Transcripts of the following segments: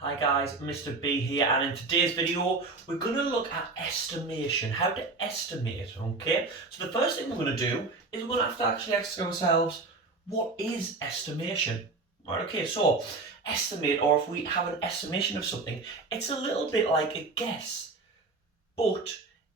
Hi guys, Mr. B here, and in today's video we're going to look at estimation, how to estimate, okay? So the first thing we're going to do is we're going to have to actually ask ourselves, what is estimation? Right, okay, so estimate, or if we have an estimation of something, it's a little bit like a guess, but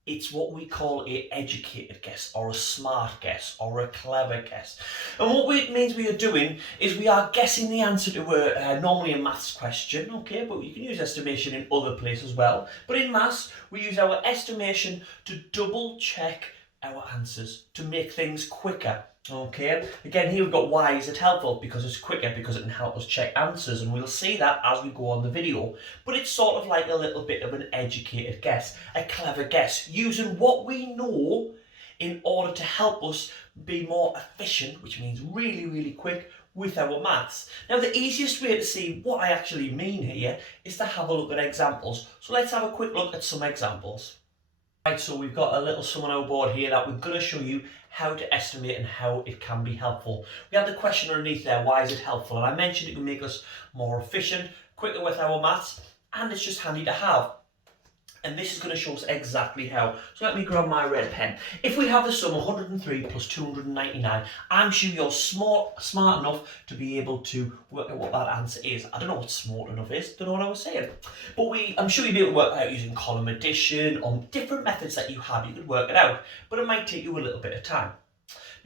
it's what we call a educated guess, or a smart guess, or a clever guess. And what it means we are doing is we are guessing the answer to normally a maths question, okay, but you can use estimation in other places as well. But in maths, we use our estimation to double check our answers, to make things quicker. Okay, again here we've got why is it helpful? Because it's quicker, because it can help us check answers, and we'll see that as we go on the video. But it's sort of like a little bit of an educated guess, a clever guess, using what we know in order to help us be more efficient, which means really quick with our maths. Now the easiest way to see what I actually mean here is to have a look at examples. So let's have a quick look at some examples. Right, so we've got a little sum on our board here that we're going to show you how to estimate and how it can be helpful. We have the question underneath there, why is it helpful? And I mentioned it can make us more efficient, quicker with our maths, and it's just handy to have. And this is going to show us exactly how. So let me grab my red pen. If we have the sum 103 plus 299, I'm sure you're smart enough to be able to work out what that answer is. I don't know what smart enough is, don't know what I was saying. But I'm sure you'll be able to work out using column addition, on different methods that you have, you could work it out. But it might take you a little bit of time.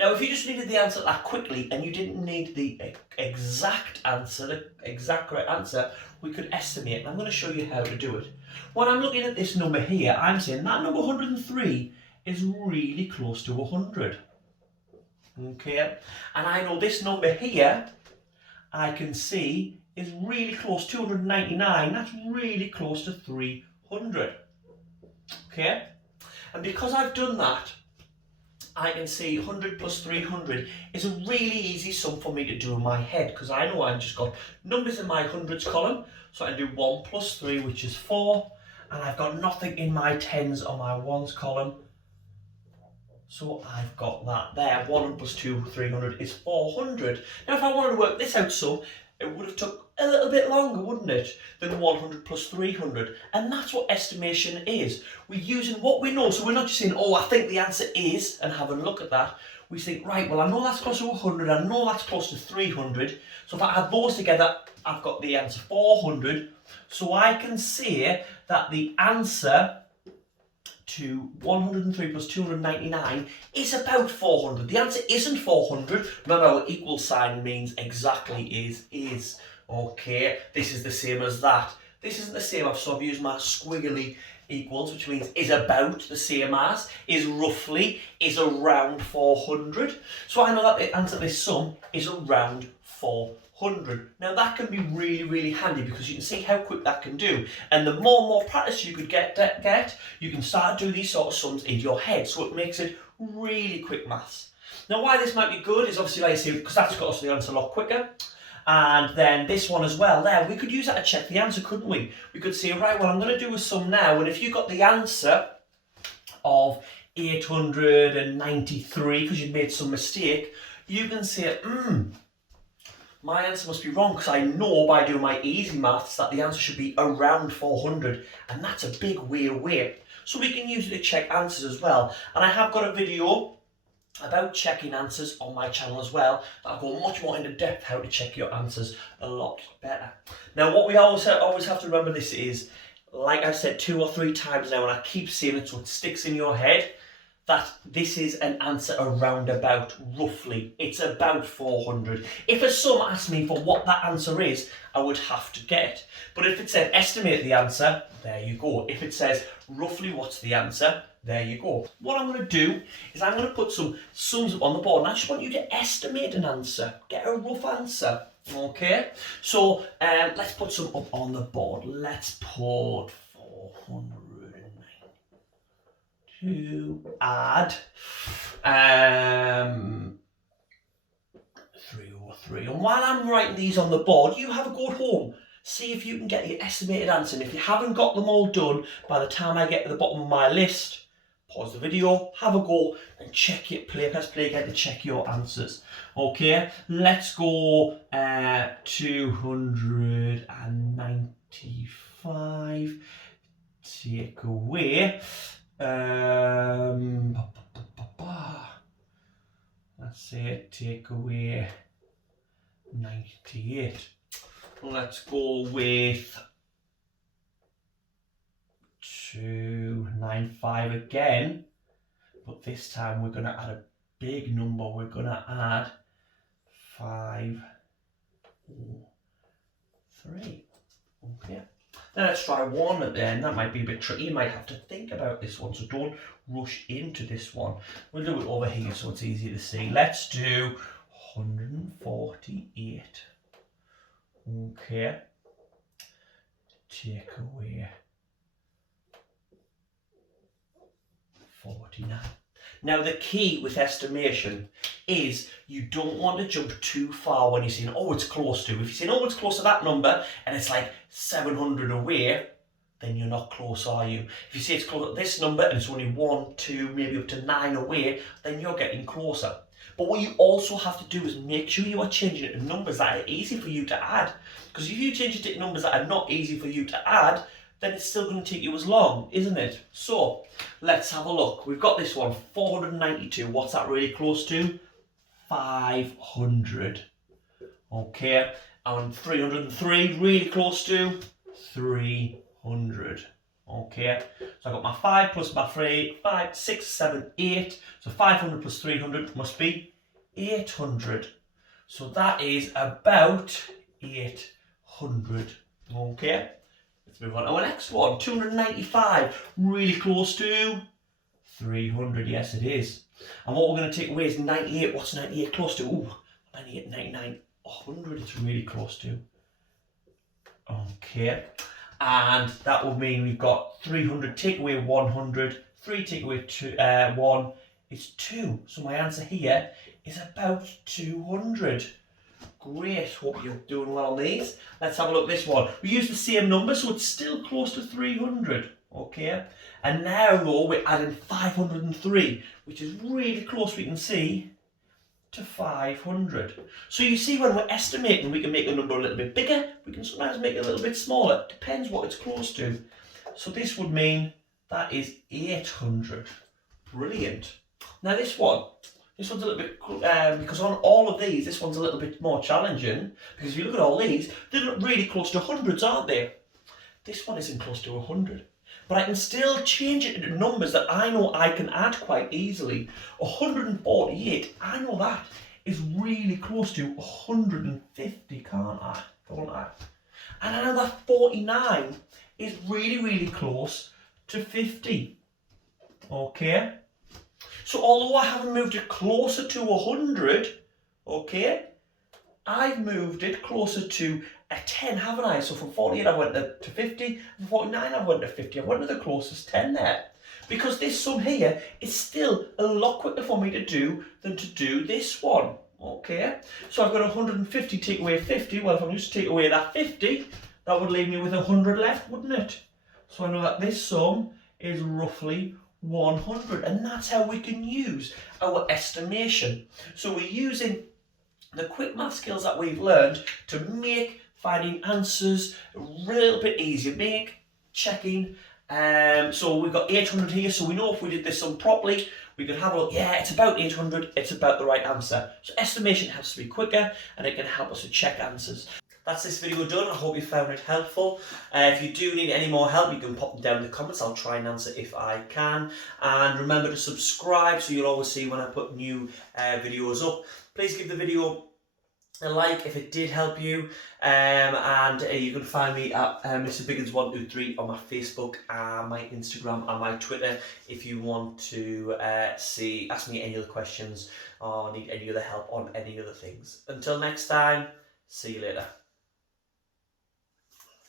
Now, if you just needed the answer that quickly and you didn't need the exact answer, the exact correct answer, we could estimate. And I'm going to show you how to do it. When I'm looking at this number here, I'm saying that number 103 is really close to 100. Okay, and I know this number here, I can see is really close, 299, that's really close to 300. Okay, and because I've done that, I can see 100 plus 300 is a really easy sum for me to do in my head, because I know I've just got numbers in my hundreds column, so I can do 1 plus 3, which is 4, and I've got nothing in my tens or my ones column, so I've got that there. 100 plus 2, 300 is 400. Now if I wanted to work this out some, it would have took a little bit longer, wouldn't it, than 100 plus 300. And that's what estimation is. We're using what we know. So we're not just saying, oh, I think the answer is, and having a look at that. We think, right, well, I know that's close to 100. I know that's close to 300. So if I add those together, I've got the answer 400. So I can say that the answer to 103 plus 299 is about 400. The answer isn't 400. Remember, our equal sign means exactly is. Okay, this is the same as that. This isn't the same, so I've used my squiggly equals, which means is about the same as, is roughly, is around 400. So I know that the answer to this sum is around 400. Now that can be really handy, because you can see how quick that can do. And the more practice you could get, you can start to do these sort of sums in your head. So it makes it really quick maths. Now why this might be good is obviously, like I say, because that's got us the answer a lot quicker. And then this one as well, there, we could use that to check the answer, couldn't we? We could say, right, well, I'm going to do a sum now, and if you got the answer of 893, because you'd made some mistake, you can say, my answer must be wrong, because I know by doing my easy maths that the answer should be around 400, and that's a big way away. So we can use it to check answers as well. And I have got a video about checking answers on my channel as well. I'll go much more into depth how to check your answers a lot better. Now what we always have to remember, this is, like I said 2 or 3 times now, and I keep saying it so it sticks in your head, that this is an answer around about, roughly. It's about 400. If a sum asked me for what that answer is, I would have to get it. But if it said estimate the answer, there you go. If it says roughly what's the answer, there you go. What I'm going to do is I'm going to put some sums up on the board, and I just want you to estimate an answer. Get a rough answer. Okay? So let's put some up on the board. Let's put 400. To add 303. And while I'm writing these on the board, you have a go at home. See if you can get your estimated answer. And if you haven't got them all done by the time I get to the bottom of my list, pause the video, have a go, and check it. Press play again to check your answers. Okay, let's go 295. Take away. Let's say take away 98. Let's go with 295 again, but this time we're going to add a big number. We're going to add 503. Okay. Now let's try 1 at the end. That might be a bit tricky. You might have to think about this one, so don't rush into this one. We'll do it over here so it's easy to see. Let's do 148. Okay. Take away 49. Now the key with estimation is you don't want to jump too far when you're saying, oh, it's close to. If you're saying, oh, it's close to that number and it's like 700 away, then you're not close, are you? If you say it's close to this number and it's only 1, 2, maybe up to 9 away, then you're getting closer. But what you also have to do is make sure you are changing it to numbers that are easy for you to add. Because if you change it to numbers that are not easy for you to add, then it's still going to take you as long, isn't it? So let's have a look. We've got this one, 492. What's that really close to? 500. Okay, and 303, really close to 300. Okay, so I got my 5 plus my 3, 5, 6, 7, 8. So 500 plus 300 must be 800. So that is about 800. Okay, let's move on to our next one. 295, really close to 300. Yes, it is. And what we're going to take away is 98. What's 98 close to? Ooh, 98, 99, 100. It's really close to. Okay. And that will mean we've got 300, take away 100, 3 take away 1 is 2. So my answer here is about 200. Great, hope you're doing well on these. Let's have a look at this one. We use the same number, so it's still close to 300. Okay, and now though we're adding 503, which is really close, we can see, to 500. So you see, when we're estimating, we can make the number a little bit bigger, we can sometimes make it a little bit smaller, it depends what it's close to. So this would mean that is 800. Brilliant. Now this one's a little bit, because on all of these, this one's a little bit more challenging, because if you look at all these, they're really close to hundreds, aren't they? This one isn't close to 100. But I can still change it into numbers that I know I can add quite easily. 148, I know that is really close to 150, can't I? Don't I? And I know that 49 is really, really close to 50. Okay? So although I haven't moved it closer to 100, okay, I've moved it closer to a 10, haven't I? So from 48 I went to 50, from 49 I went to 50. I went to the closest 10 there. Because this sum here is still a lot quicker for me to do than to do this one. Okay, so I've got 150, take away 50. Well, if I'm just to take away that 50, that would leave me with 100 left, wouldn't it? So I know that this sum is roughly 100, and that's how we can use our estimation. So we're using the quick math skills that we've learned to make finding answers a little bit easier, make checking. So we've got 800 here, so we know if we did this sum properly, we could have a look, yeah, it's about 800, it's about the right answer. So estimation has to be quicker, and it can help us to check answers. That's this video done. I hope you found it helpful. If you do need any more help, you can pop them down in the comments. I'll try and answer if I can. And remember to subscribe so you'll always see when I put new videos up. Please give the video a like if it did help you. And you can find me at Mr. Biggins123 on my Facebook, my Instagram and my Twitter if you want to ask me any other questions or need any other help on any other things. Until next time, see you later.